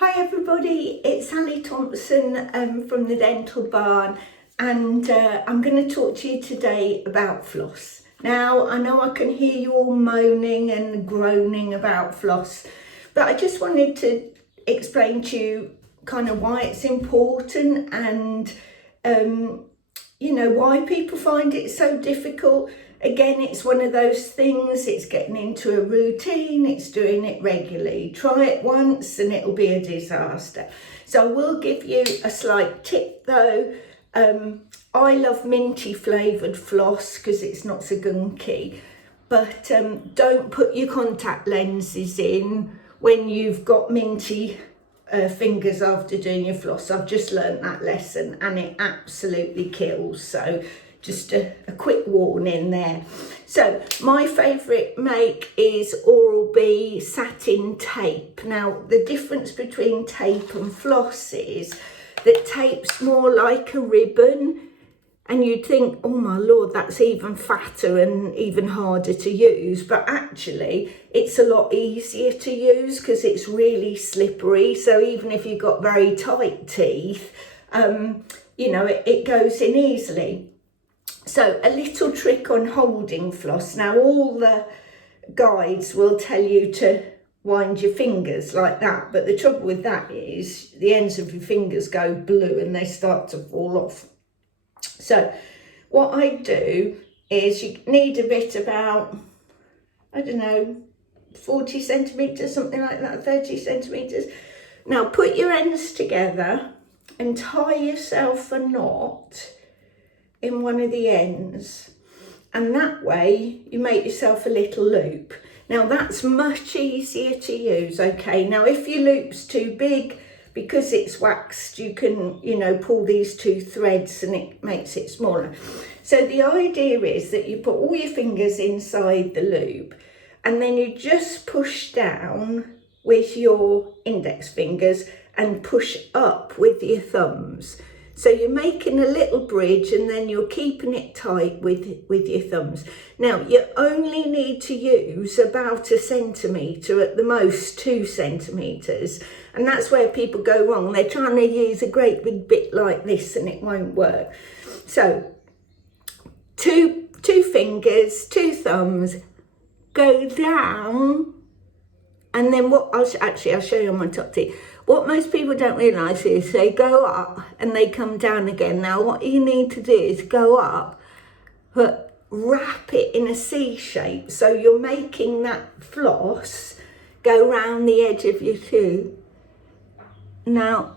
Hi everybody, it's Sally Thompson from the Dental Barn, and I'm going to talk to you today about floss. Now, I know I can hear you all moaning and groaning about floss, but I just wanted to explain to you kind of why it's important and why people find it so difficult. Again, it's one of those things, it's getting into a routine, it's doing it regularly. Try it once and it'll be a disaster. So I will give you a slight tip though. I love minty flavoured floss because it's not so gunky. But don't put your contact lenses in when you've got minty fingers after doing your floss. I've just learnt that lesson and it absolutely kills. So just a quick warning there. So my favourite make is Oral-B satin tape. Now the difference between tape and floss is that tape's more like a ribbon, and you'd think, oh my lord, that's even fatter and even harder to use, but actually it's a lot easier to use because it's really slippery. So even if you've got very tight teeth, it goes in easily. So a little trick on holding floss. Now all the guides will tell you to wind your fingers like that, but the trouble with that is the ends of your fingers go blue and they start to fall off. So what I do is you need a bit about, 40 centimetres, something like that, 30 centimetres. Now put your ends together and tie yourself a knot in one of the ends, and that way you make yourself a little loop. Now that's much easier to use. Okay, now if your loop's too big, because it's waxed, you can pull these two threads and it makes it smaller. So the idea is that you put all your fingers inside the loop and then you just push down with your index fingers and push up with your thumbs. So you're making a little bridge and then you're keeping it tight with your thumbs. Now you only need to use about 1 centimetre, at the most 2 centimetres. And that's where people go wrong. They're trying to use a great big bit like this and it won't work. So two fingers, 2 thumbs, go down. And then I'll show you on my top teeth. What most people don't realise is they go up and they come down again. Now what you need to do is go up, but wrap it in a C shape. So you're making that floss go round the edge of your tooth. Now,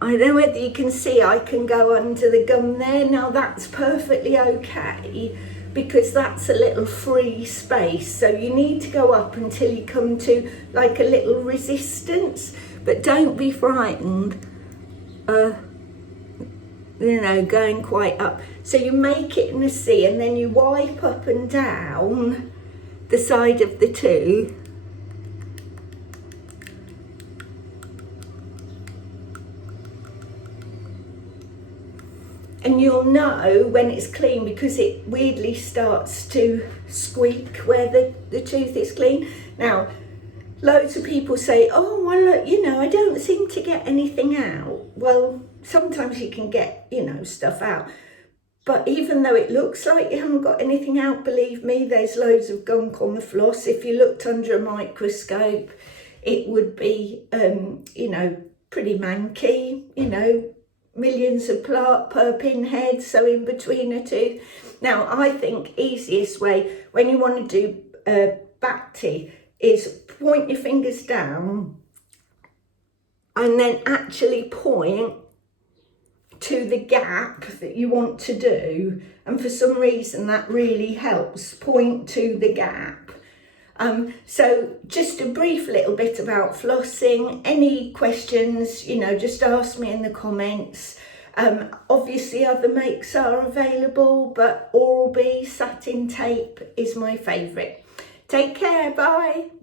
I don't know whether you can see, I can go under the gum there. Now that's perfectly okay, because that's a little free space. So you need to go up until you come to like a little resistance, but don't be frightened, going quite up. So you make it in a C and then you wipe up and down the side of the tooth. And you'll know when it's clean because it weirdly starts to squeak where the tooth is clean. Now, loads of people say, oh, well, look, I don't seem to get anything out. Well, sometimes you can get, stuff out. But even though it looks like you haven't got anything out, believe me, there's loads of gunk on the floss. If you looked under a microscope, it would be, pretty manky, millions of plaque per pinhead, so in between a tooth. Now, I think easiest way when you want to do back teeth is point your fingers down and then actually point to the gap that you want to do. And for some reason that really helps, point to the gap. So just a brief little bit about flossing. Any questions, just ask me in the comments. Obviously other makes are available, but Oral-B satin tape is my favourite. Take care, bye.